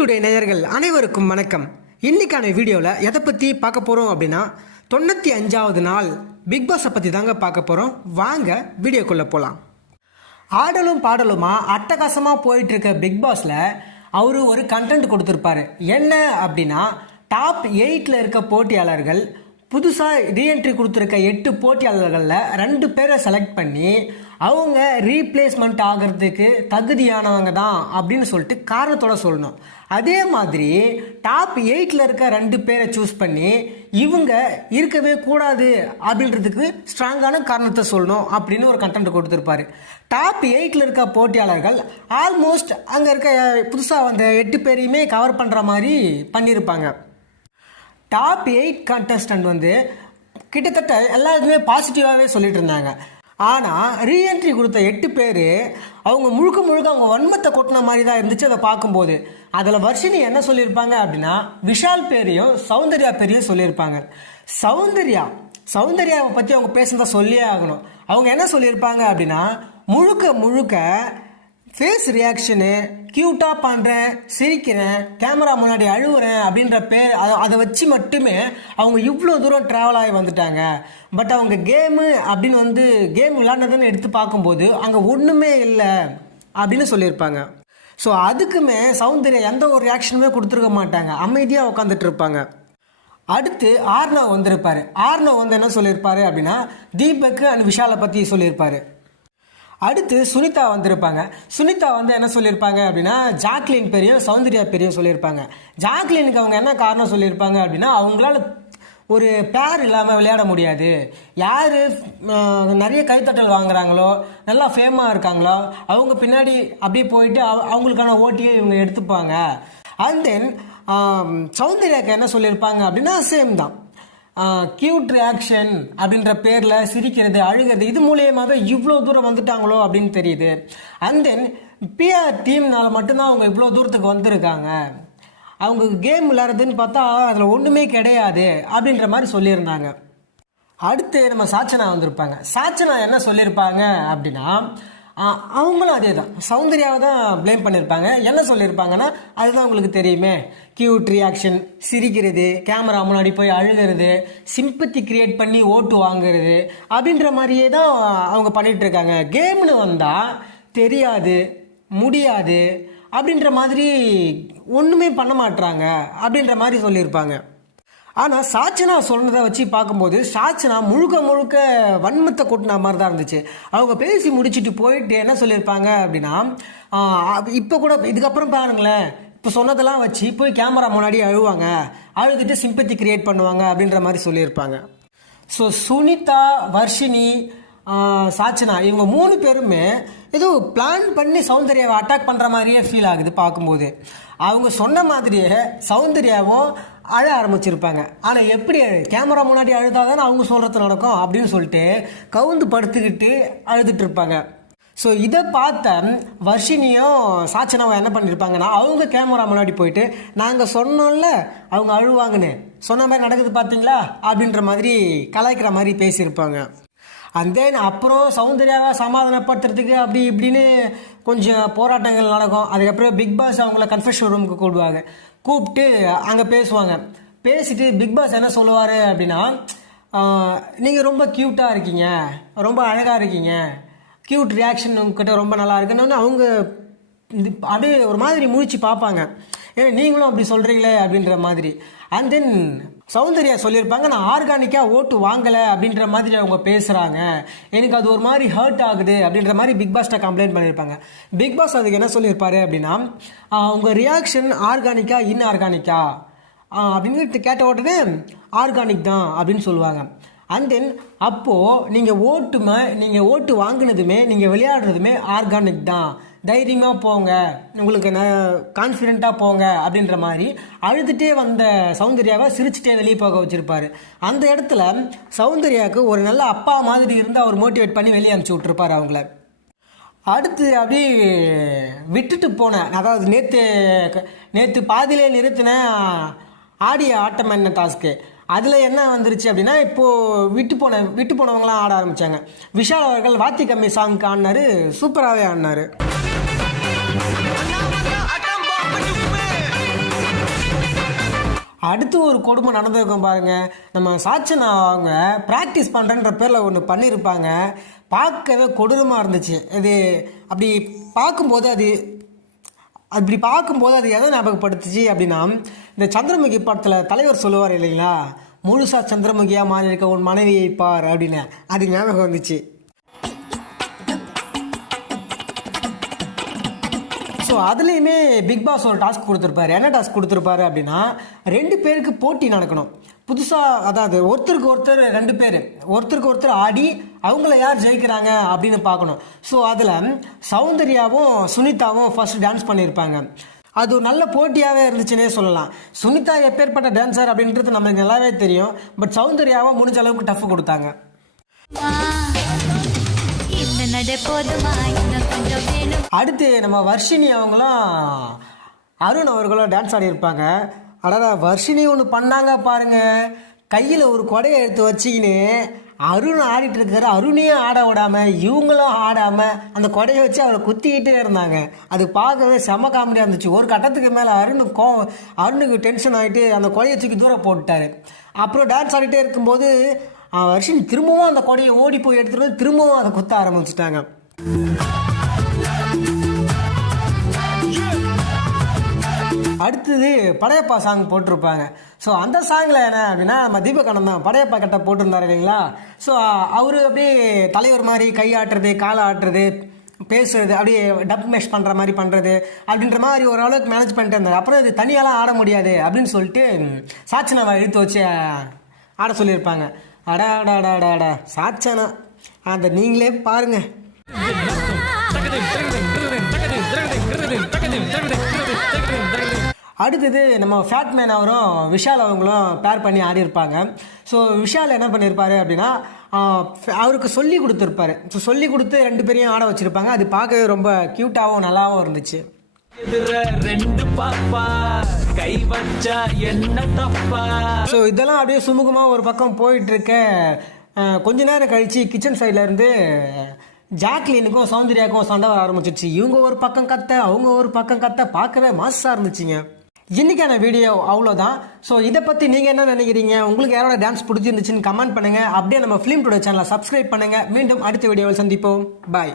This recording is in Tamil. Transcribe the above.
டுடே நேயர்கள் அனைவருக்கும் வணக்கம். இன்றைக்கான வீடியோவில் எதை பற்றி பார்க்க போகிறோம் அப்படின்னா தொண்ணூற்றி அஞ்சாவது நாள் பிக் பாஸை பற்றி தாங்க பார்க்க போகிறோம் வாங்க வீடியோக்குள்ளே போகலாம் ஆடலும் பாடலுமா அட்டகாசமாக போயிட்டுருக்க பிக் பாஸில் அவர் ஒரு கண்டென்ட் கொடுத்துருப்பாரு. என்ன அப்படின்னா டாப் எயிட்டில் இருக்க போட்டியாளர்கள் புதுசாக ரீஎன்ட்ரி கொடுத்துருக்க எட்டு போட்டியாளர்களில் ரெண்டு பேரை செலக்ட் பண்ணி அவங்க ரீப்ளேஸ்மெண்ட் ஆகிறதுக்கு தகுதியானவங்க தான் அப்படின்னு சொல்லிட்டு காரணத்தோட சொல்லணும். அதே மாதிரி டாப் எயிட்டில் இருக்க ரெண்டு பேரை சூஸ் பண்ணி இவங்க இருக்கவே கூடாது அப்படின்றதுக்கு ஸ்ட்ராங்கான காரணத்தை சொல்லணும் அப்படின்னு ஒரு கண்டென்ட் கொடுத்துருப்பாரு. டாப் எயிட்டில் இருக்க போட்டியாளர்கள் ஆல்மோஸ்ட் அங்கே இருக்க புதுசாக வந்த எட்டு பேரையுமே கவர் பண்ணுற மாதிரி பண்ணியிருப்பாங்க. டாப் எயிட் கண்டஸ்டன்ட் வந்து கிட்டத்தட்ட எல்லாருக்குமே பாசிட்டிவாகவே சொல்லிட்டு இருந்தாங்க. ஆனால் ரீஎன்ட்ரி கொடுத்த எட்டு பேர் அவங்க முழுக்க முழுக்க அவங்க வன்மத்தை கொட்டின மாதிரி தான் இருந்துச்சு அதை பார்க்கும்போது. அதில் வர்ஷினி என்ன சொல்லியிருப்பாங்க அப்படின்னா விஷால் பேரையும் சௌந்தர்யா பேரையும் சொல்லியிருப்பாங்க. சௌந்தர்யா சௌந்தர்யாவை பற்றி அவங்க பேசுனதை சொல்லியே ஆகணும். அவங்க என்ன சொல்லியிருப்பாங்க அப்படின்னா முழுக்க முழுக்க ஃபேஸ் ரியாக்ஷனு க்யூட்டாக பண்ணுறேன் சிரிக்கிறேன் கேமரா முன்னாடி அழுகுறேன் அப்படின்ற பேர் அதை அதை வச்சு மட்டுமே அவங்க இவ்வளோ தூரம் ட்ராவல் ஆகி வந்துட்டாங்க. பட் அவங்க கேமு அப்படின்னு வந்து கேம் விளாண்டதுன்னு எடுத்து பார்க்கும்போது அங்கே ஒன்றுமே இல்லை அப்படின்னு சொல்லியிருப்பாங்க. ஸோ அதுக்குமே சௌந்தர்யா எந்த ஒரு ரியாக்ஷனுமே கொடுத்துருக்க மாட்டாங்க. அமைதியாக உட்காந்துட்டு இருப்பாங்க. அடுத்து ஆர்னோ வந்திருப்பார். ஆர்னோ வந்து என்ன சொல்லியிருப்பாரு அப்படின்னா தீபக் அண்ட் விஷாலை பற்றி சொல்லியிருப்பாரு. அடுத்து சுனிதா வந்திருப்பாங்க. சுனிதா வந்து என்ன சொல்லியிருப்பாங்க அப்படின்னா ஜாக்லின் பெரியும் சௌந்தர்யா பெரியும் சொல்லியிருப்பாங்க ஜாக்லினுக்கு அவங்க என்ன காரணம் சொல்லியிருப்பாங்க அப்படின்னா அவங்களால ஒரு பேர் இல்லாமல் விளையாட முடியாது. யார் நிறைய கைத்தட்டல் வாங்குறாங்களோ நல்லா ஃபேமாக இருக்காங்களோ அவங்க பின்னாடி அப்படியே போயிட்டு அவ- அவங்களுக்கான ஓட்டியை இவங்க எடுத்துப்பாங்க. அண்ட் தென் சௌந்தர்யாக்கு என்ன சொல்லியிருப்பாங்க அப்படின்னா சேம் தான். கியூட் ரியாக்ஷன் அப்படின்ற பேரில் சிரிக்கிறது அழுகிறது இது மூலியமாக தான் இவ்வளோ தூரம் வந்துட்டாங்களோ அப்படின்னு தெரியுது. அண்ட் தென் பிஆர் டீம்னால் மட்டும்தான் அவங்க இவ்வளோ தூரத்துக்கு வந்திருக்காங்க. அவங்க கேம் விளையாடுறதுன்னு பார்த்தா அதில் ஒன்றுமே கிடையாது அப்படின்ற மாதிரி சொல்லியிருந்தாங்க. அடுத்து நம்ம சாச்சனா வந்திருப்பாங்க. சாச்சனா என்ன சொல்லியிருப்பாங்க அப்படின்னா அவங்களும் அதே தான் சௌந்தர்யாவை தான் ப்ளேம் பண்ணியிருப்பாங்க என்ன சொல்லியிருப்பாங்கன்னா அதுதான் உங்களுக்கு தெரியுமே. கியூட் ரியாக்ஷன் சிரிக்கிறது கேமரா முன்னாடி போய் அழுகிறது சிம்பத்தி கிரியேட் பண்ணி ஓட்டு வாங்குறது அப்படின்ற மாதிரியே தான் அவங்க பண்ணிகிட்ருக்காங்க கேம்னு வந்தால் தெரியாது முடியாது அப்படின்ற மாதிரி ஒன்றுமே பண்ண மாட்டுறாங்க அப்படின்ற மாதிரி சொல்லியிருப்பாங்க. ஆனால் சாச்சனா சொன்னதை வச்சு பார்க்கும்போது சாச்சனா முழுக்க முழுக்க வன்மத்தை கொட்டின மாதிரி தான் இருந்துச்சு. அவங்க பேசி முடிச்சுட்டு போயிட்டு என்ன சொல்லியிருப்பாங்க அப்படின்னா இப்போ கூட இதுக்கப்புறம் பாருங்களேன். இப்போ சொன்னதெல்லாம் வச்சு போய் கேமரா முன்னாடி அழுவாங்க. அழுதுட்டு சிம்பத்தி கிரியேட் பண்ணுவாங்க அப்படின்ற மாதிரி சொல்லியிருப்பாங்க. ஸோ சுனிதா வர்ஷினி சாச்சனா இவங்க மூணு பேருமே ஏதோ பிளான் பண்ணி சௌந்தர்யாவை அட்டாக் பண்ணுற மாதிரியே ஃபீல் ஆகுது பார்க்கும்போது. அவங்க சொன்ன மாதிரியே சௌந்தர்யாவும் அழ ஆரம்பிச்சிருப்பாங்க. ஆனால் எப்படி கேமரா முன்னாடி அழுதாதானே அவங்க சொல்கிறது நடக்கும் அப்படின்னு சொல்லிட்டு கவுந்து படுத்துக்கிட்டு அழுதுட்டு இருப்பாங்க. ஸோ இதை பார்த்த வர்ஷினியும் சாச்சனவன் என்ன பண்ணியிருப்பாங்கன்னா அவங்க கேமரா முன்னாடி போயிட்டு நாங்கள் சொன்னோம்ல அவங்க அழுவாங்கன்னு. சொன்ன மாதிரி நடக்குது பார்த்தீங்களா அப்படின்ற மாதிரி கலாய்க்கிற மாதிரி பேசியிருப்பாங்க. அண்ட் தென் அப்புறம் சௌந்தர்யாவை சமாதானப்படுத்துறதுக்கு அப்படி இப்படின்னு கொஞ்சம் போராட்டங்கள் நடக்கும். அதுக்கப்புறம் பிக் பாஸ் அவங்கள கன்ஃபெஷன் ரூமுக்கு கூடுவாங்க கூப்பிட்டு அங்கே பேசுவாங்க. பேசிட்டு பிக் பாஸ் என்ன சொல்லுவார் அப்படின்னா நீங்கள் ரொம்ப க்யூட்டாக இருக்கீங்க. ரொம்ப அழகாக இருக்கீங்க. க்யூட் ரியாக்ஷன் உங்ககிட்ட ரொம்ப நல்லா இருக்குன்னு அவங்க இது அப்படியே ஒரு மாதிரி முழிச்சு பார்ப்பாங்க. ஏன்னா நீங்களும் அப்படி சொல்கிறீங்களே அப்படின்ற மாதிரி. அண்ட் தென் சௌந்தர்யா சொல்லியிருப்பாங்க நான் ஆர்கானிக்காக ஓட்டு வாங்கலை அப்படின்ற மாதிரி அவங்க பேசுகிறாங்க எனக்கு அது ஒரு மாதிரி ஹர்ட் ஆகுது அப்படின்ற மாதிரி பிக் பாஸ்ட்டை கம்ப்ளைண்ட் பண்ணியிருப்பாங்க. பிக் பாஸ் அதுக்கு என்ன சொல்லியிருப்பாரு அப்படின்னா ஆஹ், ரியாக்ஷன் ஆர்கானிக்கா இன்ஆர்கானிக்கா அப்படின்னு கேட்ட உடனே ஆர்கானிக் தான் அப்படின்னு சொல்லுவாங்க. அண்ட் தென் அப்போது நீங்கள் ஓட்டுமே நீங்கள் ஓட்டு வாங்கினதுமே நீங்கள் விளையாடுறதுமே ஆர்கானிக் தான். தைரியமாக போங்க. உங்களுக்கு கான்ஃபிடெண்ட்டாக போங்க அப்படின்ற மாதிரி அழுதுகிட்டே வந்த சௌந்தர்யாவை சிரிச்சுட்டே வெளியே போக வச்சுருப்பாரு. அந்த இடத்துல சௌந்தர்யாவுக்கு ஒரு நல்ல அப்பா மாதிரி இருந்து அவர் மோட்டிவேட் பண்ணி வெளியே அனுப்பிச்சி விட்ருப்பாரு அவங்கள. அடுத்து அப்படியே விட்டுட்டு போனேன். அதாவது நேற்று நேற்று பாதியிலே நிறுத்தின ஆடிய ஆட்டம் என்ன டாஸ்க்கு அதில் என்ன வந்துருச்சு அப்படின்னா இப்போது விட்டு போன விட்டு போனவங்களாம் ஆட ஆரம்பித்தாங்க விஷால் அவர்கள் வாத்தி கம்மி சாங்க்கு ஆடினாரு சூப்பராகவே ஆடினார். அடுத்து ஒரு கொடுமை நடந்திருக்கும் பாருங்க. நம்ம சாட்சனா அவங்க ப்ராக்டிஸ் பண்ணுறன்ற பேரில் ஒன்று பண்ணியிருப்பாங்க பார்க்கவே கொடூரமாக இருந்துச்சு. இது அப்படி பார்க்கும்போது அது அப்படி பார்க்கும்போது அது எதை ஞாபகப்படுத்துச்சு அப்படின்னா இந்த சந்திரமுகி படத்தில் தலைவர் சொல்லுவார் இல்லைங்களா? முழுசா சந்திரமுகியாக மாறி இருக்க உன் மனைவியை பார் அப்படின்னு. அது ஞாபகம் வந்துச்சு. அதுலேயுமே பிக் பாஸ் ஒரு டாஸ்க் கொடுத்துருப்பாரு. என்ன டாஸ்க் கொடுத்துருப்பாரு அப்படின்னா ரெண்டு பேருக்கு போட்டி நடக்கணும். புதுசாக அதாவது ஒருத்தருக்கு ஒருத்தர் ரெண்டு பேர் ஒருத்தருக்கு ஒருத்தர் ஆடி அவங்கள யார் ஜெயிக்கிறாங்க அப்படின்னு பார்க்கணும். ஸோ அதில் சௌந்தர்யாவும் சுனிதாவும் ஃபஸ்ட்டு டான்ஸ் பண்ணியிருப்பாங்க அது ஒரு நல்ல போட்டியாகவே இருந்துச்சுன்னே சொல்லலாம். சுனிதா எப்பேற்பட்ட டான்சர் அப்படின்றது நம்மளுக்கு நல்லாவே தெரியும். பட் சௌந்தர்யாவும் முடிஞ்ச அளவுக்கு டஃப் கொடுத்தாங்க. அடுத்து நம்ம வர்ஷினி அவங்களாம் அருண் அவர்களும் டான்ஸ் ஆடியிருப்பாங்க. அடடா வர்ஷினி ஒன்று பண்ணாங்க பாருங்க. கையில் ஒரு கொடையை எடுத்து வச்சுக்கின்னு அருண் ஆடிட்டு இருக்காரு. அருணையும் ஆட விடாம இவங்களும் ஆடாம அந்த கொடையை வச்சு அவரை குத்திக்கிட்டே இருந்தாங்க. அது பார்க்கவே செம காமெடியாக இருந்துச்சு. ஒரு கட்டத்துக்கு மேலே அருண் கோ அருணுக்கு டென்ஷன் ஆகிட்டு அந்த கொடையை தூக்கி தூரம் போட்டுட்டாரு. அப்புறம் டான்ஸ் ஆடிட்டே இருக்கும்போது வருஷன் திரும்பவும் அந்த கொடையை ஓடி போய் எடுத்துட்டு வந்து திரும்பவும் அதை குத்த ஆரம்பிச்சிட்டாங்க. அடுத்தது படையப்பா சாங் போட்டிருப்பாங்க. ஸோ அந்த சாங்கில் என்ன அப்படின்னா நம்ம தீபகணம் தான் படையப்பா கிட்ட போட்டிருந்தார் இல்லைங்களா? ஸோ அவர் அப்படியே தலைவர் மாதிரி கை ஆட்டுறது காலை ஆட்டுறது பேசுறது அப்படியே டப் மெஷ் பண்ணுற மாதிரி பண்ணுறது அப்படின்ற மாதிரி ஓரளவுக்கு மேனேஜ் பண்ணிட்டு இருந்தார். அப்புறம் இது தனியாலாம் ஆட முடியாது அப்படின்னு சொல்லிட்டு சாட்சனாவை இழுத்து வச்சு ஆட சொல்லியிருப்பாங்க. அடா அடா அடா அடா அடா. அந்த நீங்களே பாருங்க. அடுத்தது நம்ம ஃபேட்மேன் அவரும் விஷால் அவங்களும் பேர் பண்ணி ஆடி இருப்பாங்க ஸோ விஷால் என்ன பண்ணியிருப்பாரு அப்படின்னா அவருக்கு சொல்லி கொடுத்துருப்பாரு. ஸோ சொல்லி கொடுத்து ரெண்டு பேரையும் ஆட வச்சுருப்பாங்க. அது பார்க்கவே ரொம்ப க்யூட்டாகவும் நல்லாவும் இருந்துச்சு. ரெண்டு பாப்பா கை வச்சா என்ன தப்பா? ஸோ இதெல்லாம் அப்படியே சுமூகமாக ஒரு பக்கம் போயிட்டு இருக்க கொஞ்ச நேரம் கழிச்சு கிச்சன் சைடில் இருந்து ஜாக்லினுக்கும் சௌந்தர்யாக்கும் சண்டை வர ஆரம்பிச்சிருச்சு. இவங்க ஒரு பக்கம் கத்த அவங்க ஒரு பக்கம் கத்த பார்க்கவே மாசாக இருந்துச்சுங்க. இன்றைக்கான வீடியோ அவ்வளோதான். ஸோ இதை பற்றி நீங்கள் என்ன நினைக்கிறீங்க? உங்களுக்கு யாரோட டான்ஸ் பிடிச்சிருந்துச்சுன்னு கமெண்ட் பண்ணுங்கள் அப்படியே நம்ம ஃபிலிம் டுடே சேனலை சப்ஸ்கிரைப் பண்ணுங்கள் மீண்டும் அடுத்த வீடியோவில் சந்திப்போம். பாய்